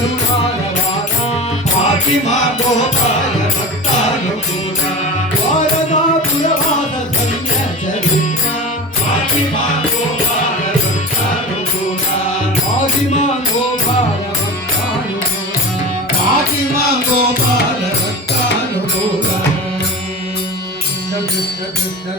करुणारवाना फातिमा गोपाल भक्तानुकूल वारदा पुरवाद धन्य चरित्र फातिमा गोपाल भक्तानुकूल फातिमा गोपाल भक्तानुकूल फातिमा गोपाल भक्तानुकूल कृष्ण कृष्ण